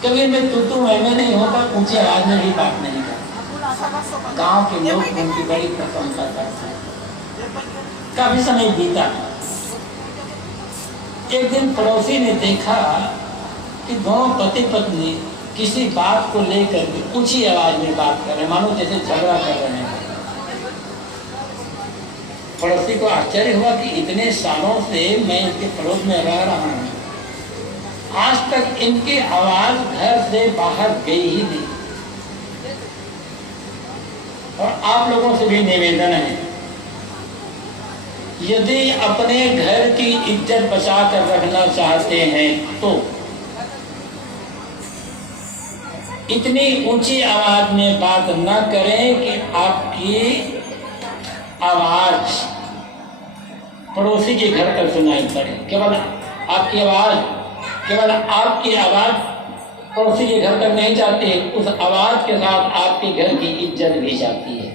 कभी में तू मैं नहीं होता, ऊंची आवाज में भी बात नहीं करता। गांव के लोग उनकी बड़ी प्रशंसा करते हैं। काफी समय बीता। एक दिन पड़ोसी ने देखा कि दोनों पति पत्नी किसी बात को लेकर के ऊंची आवाज में बात कर रहे हैं, मानो जैसे झगड़ा कर रहे हैं। पड़ोसी को आश्चर्य हुआ कि इतने सालों से मैं इनके पड़ोस में रह रहा हूं, आज तक इनकी आवाज घर से बाहर गई ही नहीं। और आप लोगों से भी निवेदन है, यदि अपने घर की इज्जत बचा कर रखना चाहते हैं तो इतनी ऊंची आवाज में बात न करें कि आपकी आवाज पड़ोसी के घर तक सुनाई पड़े। केवल आपकी आवाज पड़ोसी के घर तक नहीं जाती, उस आवाज के साथ आपके घर की इज्जत भी जाती है।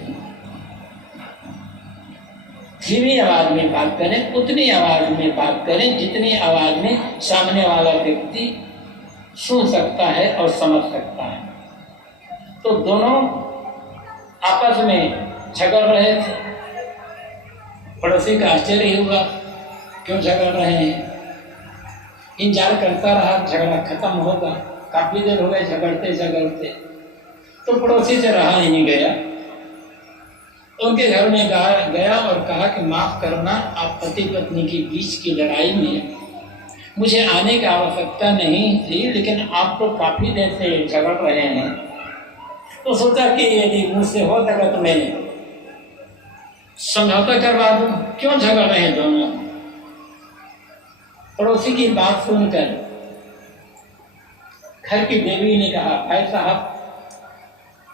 धीमी आवाज में बात करें, उतनी आवाज में बात करें जितनी आवाज में सामने वाला व्यक्ति सुन सकता है और समझ सकता है। तो दोनों आपस में झगड़ रहे थे। पड़ोसी का आश्चर्य हुआ, क्यों झगड़ रहे हैं? इंतजार करता रहा, झगड़ा खत्म होगा। काफी देर हो गए झगड़ते झगड़ते, तो पड़ोसी से रहा ही नहीं गया। उनके घर में गया और कहा कि माफ करना, आप पति पत्नी के बीच की लड़ाई में मुझे आने की आवश्यकता नहीं थी, लेकिन आप तो काफी देर से झगड़ रहे हैं, तो सोचा कि यदि मुझसे हो सका तो मैं समझौता करवा दूं। क्यों झगड़ रहे हैं दोनों? पड़ोसी की बात सुनकर घर की देवी ने कहा, भाई साहब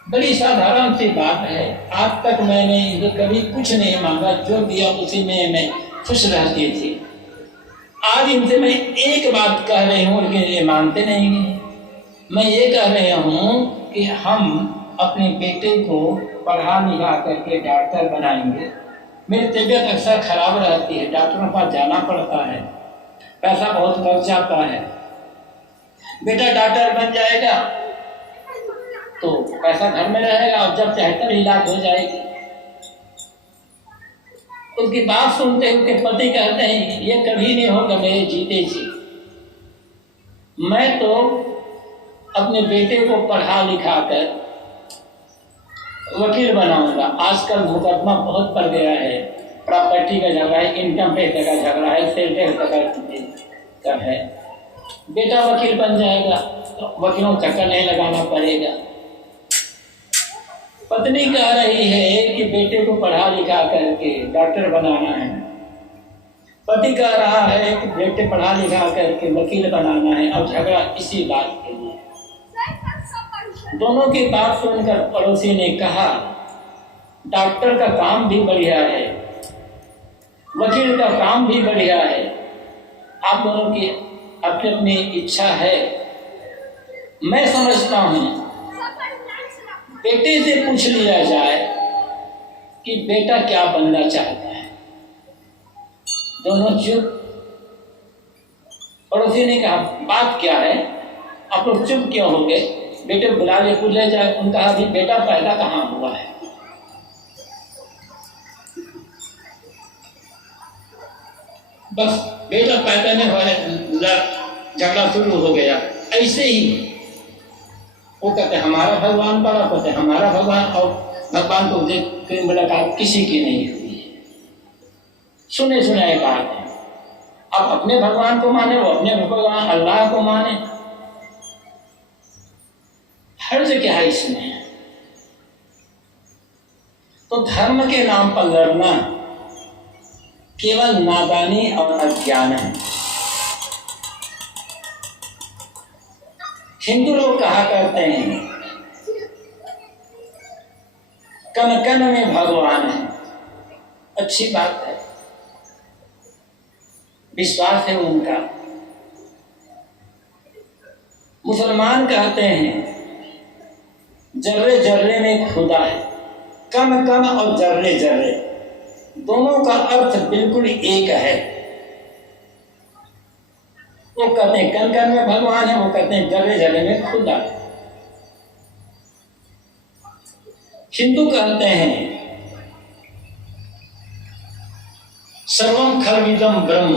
बड़ी साधारण सी बात है, आज तक मैंने इनको कभी कुछ नहीं मांगा, जो दिया उसी में मैं खुश रहती थी। आज इनसे मैं एक बात कह रही हूँ, लेकिन ये मानते नहीं हैं। मैं ये कह रही हूँ कि हम अपने बेटे को पढ़ा लिखा करके डॉक्टर बनाएंगे। मेरी तबीयत अक्सर खराब रहती है, डॉक्टरों के पास जाना पड़ता है, पैसा बहुत लग जाता है। बेटा डॉक्टर बन जाएगा तो पैसा घर में रहेगा और जब चाहे तब इलाज हो जाएगी। उसकी बात सुनते हुए उसके पति कहते हैं, ये कभी नहीं होगा मेरे जीते जी। मैं तो अपने बेटे को पढ़ा लिखा कर वकील बनाऊंगा। आजकल मुकदमा बहुत बढ़ गया है, प्रॉपर्टी का झगड़ा है, इनकम टैक्स का झगड़ा है, सेल टैक्स का है। बेटा वकील बन जाएगा तो वकीलों चक्कर नहीं लगाना पड़ेगा। पत्नी कह रही है कि बेटे को पढ़ा लिखा करके डॉक्टर बनाना है, पति कह रहा है कि बेटे पढ़ा लिखा करके वकील बनाना है, और झगड़ा इसी बात के लिए। दोनों की बात सुनकर पड़ोसी ने कहा, डॉक्टर का काम भी बढ़िया है, वकील का काम भी बढ़िया है, आप दोनों की अपनी अपनी इच्छा है। मैं समझता हूं बेटे से पूछ लिया जाए कि बेटा क्या बनना चाहता है। दोनों चुप। पड़ोसी ने कहा, बात क्या है, आप लोग चुप क्यों हो गए? बेटे बुला ले, पूछ ले जाए। उनका अभी बेटा पैदा कहाँ हुआ है? बस बेटा पैदा नहीं हुआ है, झगड़ा शुरू हो गया। ऐसे ही वो कहते हमारा भगवान बड़ा, कहते हमारा भगवान, और भगवान को देख के मुलाकात किसी की नहीं हुई है। सुने सुनाए बात है। आप अपने भगवान को माने, वो अपने भगवान अल्लाह को माने, हर्ज क्या है इसमें? तो धर्म के नाम पर लड़ना केवल नादानी और अज्ञान है। हिंदू लोग कहा करते हैं, कण कण में भगवान है। अच्छी बात है, विश्वास है उनका। मुसलमान कहते हैं जर्रे जर्रे में खुदा है। कण कण और जर्रे जर्रे दोनों का अर्थ बिल्कुल एक है। वो कहते हैं कण कण में भगवान है, वो कहते हैं जगह जगह में खुदा है। हिंदू कहते हैं सर्वम खलविदम ब्रह्म,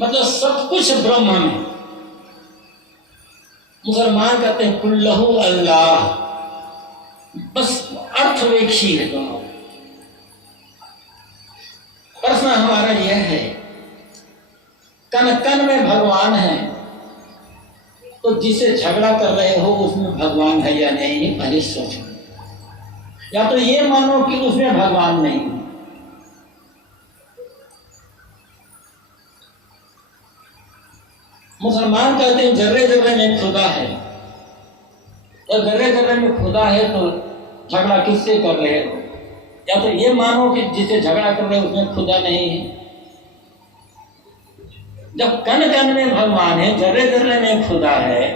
मतलब सब कुछ ब्रह्म में। मुसलमान कहते हैं कुल्लहु अल्लाह, बस अर्थ एक ही है दोनों। प्रश्न हमारा यह है, कण कण में भगवान है, तो जिसे झगड़ा कर रहे हो उसमें भगवान है या नहीं, ये पहले सोचो। या तो ये मानो कि उसमें भगवान नहीं है। मुसलमान कहते हैं जर्रे जर्रे में खुदा है, और जर्रे जर्रे में खुदा है तो झगड़ा किससे कर रहे हो? या तो ये मानो कि जिसे झगड़ा कर रहे हो उसमें खुदा नहीं है। जब कण कण में भगवान है, जर्रे जर्रे में खुदा है,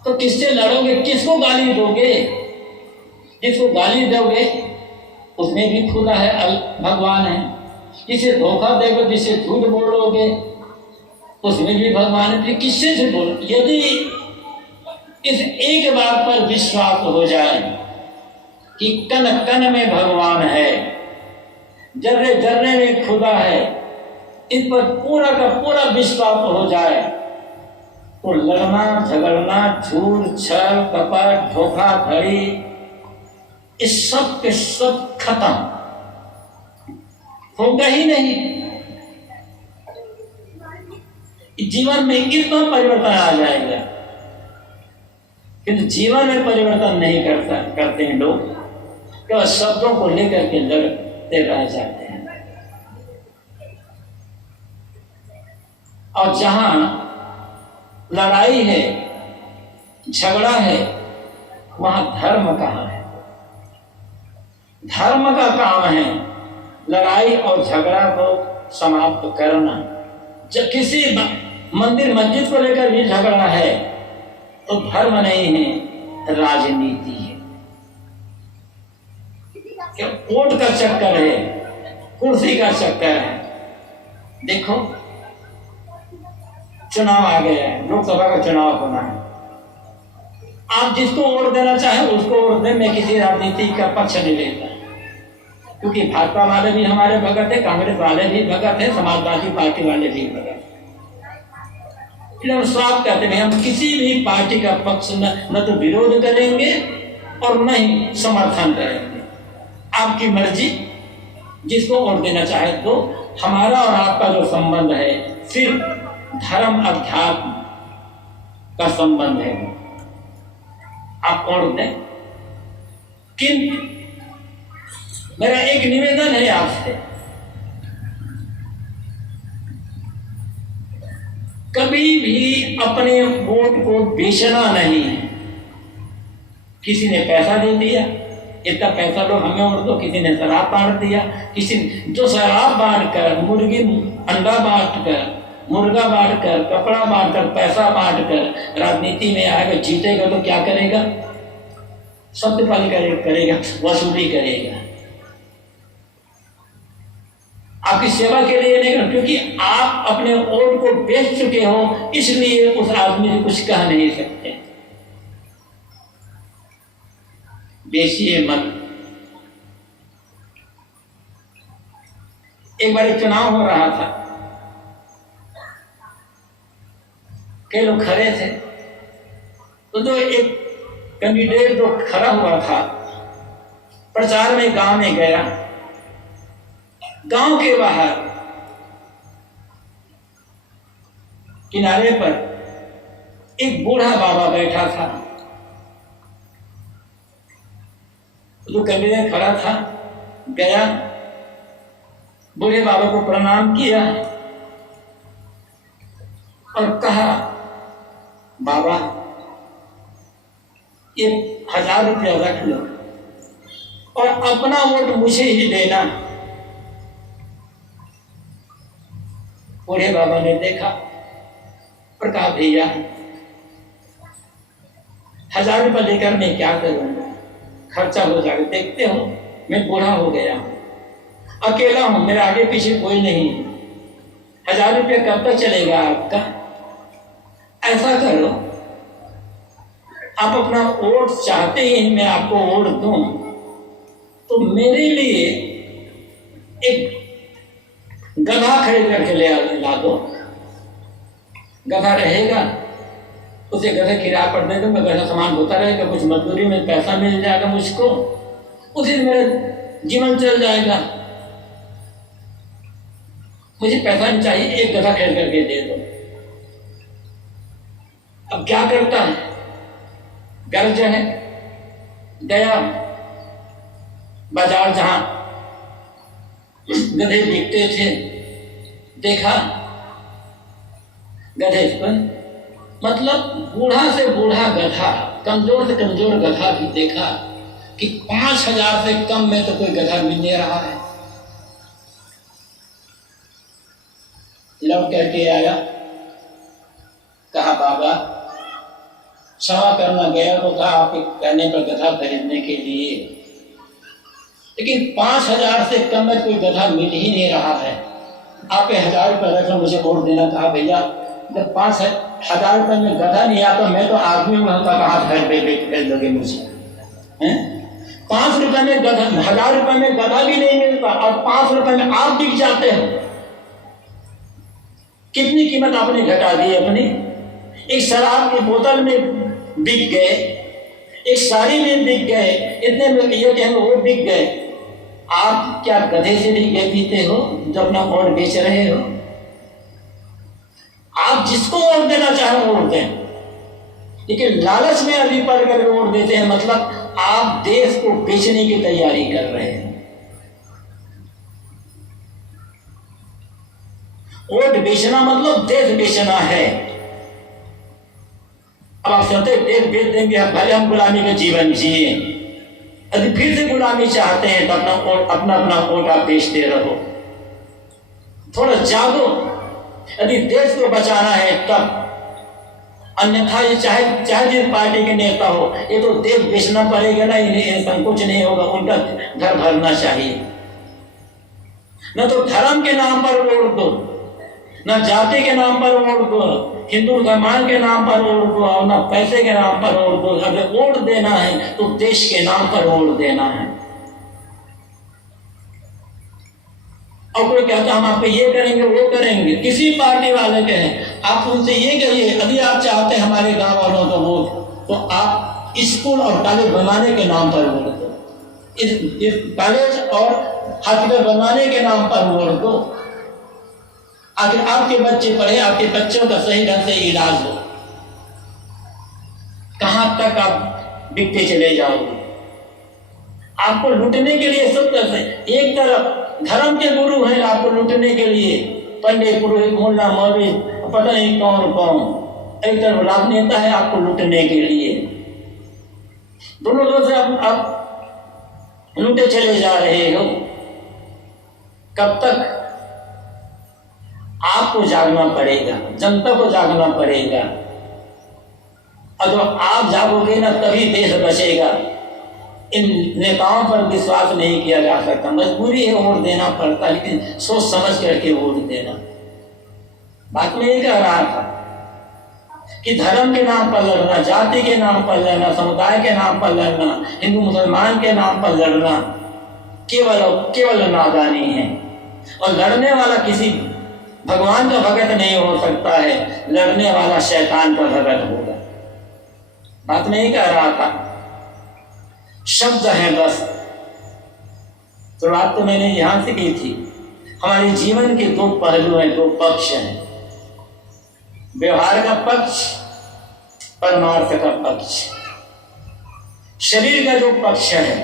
तो किससे लड़ोगे? किसको गाली दोगे? जिसको गाली दोगे उसमें भी खुदा है, भगवान है। किसे धोखा देगा, जिसे झूठ बोलोगे उसमें भी भगवान है। फिर किससे झूठ बोलो? यदि इस एक बात पर विश्वास हो जाए कि कण कण में भगवान है, जर्रे जर्रे में खुदा है, इस पर पूरा का पूरा विश्वास हो जाए, तो लड़ना झगड़ना, झूठ छल कपट धोखाधड़ी, इस सब के सब खत्म होगा ही नहीं। जीवन में इतना परिवर्तन आ जाएगा, किंतु जीवन में परिवर्तन नहीं करते हैं लोग, केवल शब्दों को लेकर के लड़ते रह जाते हैं। और जहां लड़ाई है, झगड़ा है, वहां धर्म कहाँ है? धर्म का काम है लड़ाई और झगड़ा को समाप्त करना। जब किसी मंदिर मस्जिद को लेकर भी झगड़ा है तो धर्म नहीं है, राजनीति है। वोट का चक्कर है, कुर्सी का चक्कर है। देखो चुनाव आ गया है, लोकसभा का चुनाव होना है, आप जिसको वोट देना चाहें उसको वोट दें। मैं किसी राजनीति का पक्ष नहीं लेता, क्योंकि भाजपा वाले भी हमारे भगत है, कांग्रेस वाले भी भगत है, समाजवादी पार्टी वाले भी भगत है। हम साफ कहते हैं हम किसी भी पार्टी का पक्ष न तो विरोध करेंगे और न ही समर्थन करेंगे। आपकी मर्जी, जिसको वोट देना चाहे तो। हमारा और आपका जो संबंध है सिर्फ धर्म अध्यात्म का संबंध है, आप वोट दें। किंतु मेरा एक निवेदन है आपसे, कभी भी अपने वोट को बेचना नहीं है। किसी ने पैसा दे दिया, इतना पैसा लो हमें वोट दो, किसी ने शराब बांट दिया, किसी जो शराब बांट कर, मुर्गी अंडा बांट कर, मुर्गा बांट कर, कपड़ा बांट कर, पैसा बांट कर राजनीति में आएगा, जीतेगा तो क्या करेगा? सत्यपाली करेगा, वसूली करेगा। आपकी सेवा के लिए नहीं, क्योंकि आप अपने वोट को बेच चुके हो, इसलिए उस आदमी से कुछ कह नहीं सकते। बेचिए मत। एक बार एक चुनाव हो रहा था, कई लोग खड़े थे, तो जो एक कैंडिडेट जो खड़ा हुआ था प्रचार में गांव में गया। गांव के बाहर किनारे पर एक बूढ़ा बाबा बैठा था। जो कैंडिडेट खड़ा था गया, बूढ़े बाबा को प्रणाम किया और कहा, बाबा ये 1000 रुपया रख लो और अपना वोट मुझे ही देना। बूढ़े बाबा ने देखा और कहा, भैया 1000 रुपया लेकर मैं क्या करूंगा, खर्चा हो जाएगा। देखते हो मैं बूढ़ा हो गया हूं, अकेला हूं, मेरे आगे पीछे कोई नहीं है, 1000 रुपये कब तक चलेगा आपका? ऐसा करो, आप अपना वोट चाहते ही मैं आपको वोट दूं, तो मेरे लिए एक गधा खरीद करके ला दो। गधा रहेगा, उसे गधे किराए पर दे दूंगा, गधा सामान होता रहेगा, कुछ मजदूरी में पैसा मिल जाएगा मुझको, उसी से मेरा जीवन चल जाएगा। मुझे पैसा नहीं चाहिए, एक गधा खरीद करके दे दो। अब क्या करता है? गर्ज है, गया बाजार जहां गधे बिकते थे, देखा गधे पर, मतलब बूढ़ा से बूढ़ा गधा, कमजोर से कमजोर गधा भी देखा कि 5000 से कम में तो कोई गधा मिल नहीं रहा है। लौट करके आया, कहा बाबा क्षमा करना, गया तो था आपके कहने पर गधा खरीदने के लिए, लेकिन 5000 से कम में कोई गधा मिल ही नहीं रहा है। आप 1000 रुपये रख लो, मुझे वोट देना। कहा भैया जब 5000 रुपये में गधा नहीं आता, मैं तो आदमी में होता, कहा घर पे खरीद लोगे मुझे? 5 रुपये में गधा, 1000 रुपये में गधा भी नहीं मिलता और 5 रुपये में आप बिक जाते हो। कितनी कीमत आपने घटा दी अपनी? एक शराब की बोतल में बिक गए, एक साड़ी में बिक गए, इतने में ये कहेंगे वो बिक गए। आप क्या गधे से भी गए पीते हो जो अपना वोट बेच रहे हो? आप जिसको वोट देना चाहे वोट दें, लेकिन लालच में अभी पढ़ कर वोट देते हैं, मतलब आप देश को बेचने की तैयारी कर रहे हैं। वोट बेचना मतलब देश बेचना है। अब आप सोचते देश बेच देंगे, भले हम गुलामी का जीवन जिए, यदि फिर से गुलामी चाहते हैं तो अपना वोट आप बेचते रहो। थोड़ा जागो, यदि देश को बचाना है तब, अन्यथा ये चाहे जिस पार्टी के नेता हो, ये तो देश बेचना पड़ेगा ना, इन्हें संकोच नहीं होगा, उनका घर भरना चाहिए। न तो धर्म के नाम पर वोट दो, न जाति के नाम पर वोट दो, हिंदू धर्म के नाम पर वोट दो, और न पैसे के नाम पर वोट दो। अगर वोट देना है तो देश के नाम पर वोट देना है। और कोई कहता हम आपको ये करेंगे वो करेंगे, किसी पार्टी वाले के हैं, आप उनसे ये कहिए यदि आप चाहते हैं हमारे गांव वालों को वोट, तो आप स्कूल और कॉलेज बनाने के नाम पर वोट दो, इस कॉलेज और हॉस्पिटल बनाने के नाम पर वोट दो। आखिर आपके बच्चे पढ़े, आपके बच्चों का सही ढंग से इलाज हो। कहां तक आप बिकते चले जाओगे? आपको लूटने के लिए सब तरह, एक तरफ धर्म के गुरु हैं आपको लूटने के लिए, पंडित पुरोहित मुल्ला मौलवी पता नहीं कौन कौन, एक तरफ राजनेता है आपको लूटने के लिए। दोनों तरफ से आप लूटे चले जा रहे हो। कब तक? आपको जागना पड़ेगा, जनता को जागना पड़ेगा। अगर आप जागोगे ना तभी देश बचेगा। इन नेताओं पर विश्वास नहीं किया जा सकता, मजबूरी है, वोट देना पड़ता है, लेकिन सोच समझ करके वोट देना। बात में ये कह रहा था कि धर्म के नाम पर लड़ना, जाति के नाम पर लड़ना, समुदाय के नाम पर लड़ना, हिंदू मुसलमान के नाम पर लड़ना केवल नादानी है। और लड़ने वाला किसी भगवान का भगत नहीं हो सकता है, लड़ने वाला शैतान का भगत होगा। बात में ये कह रहा था, शब्द है बस। तो बात तो मैंने यहां से की थी, हमारे जीवन के दो पहलू हैं, दो पक्ष हैं, व्यवहार का पक्ष, परमार्थ का पक्ष। शरीर का जो पक्ष है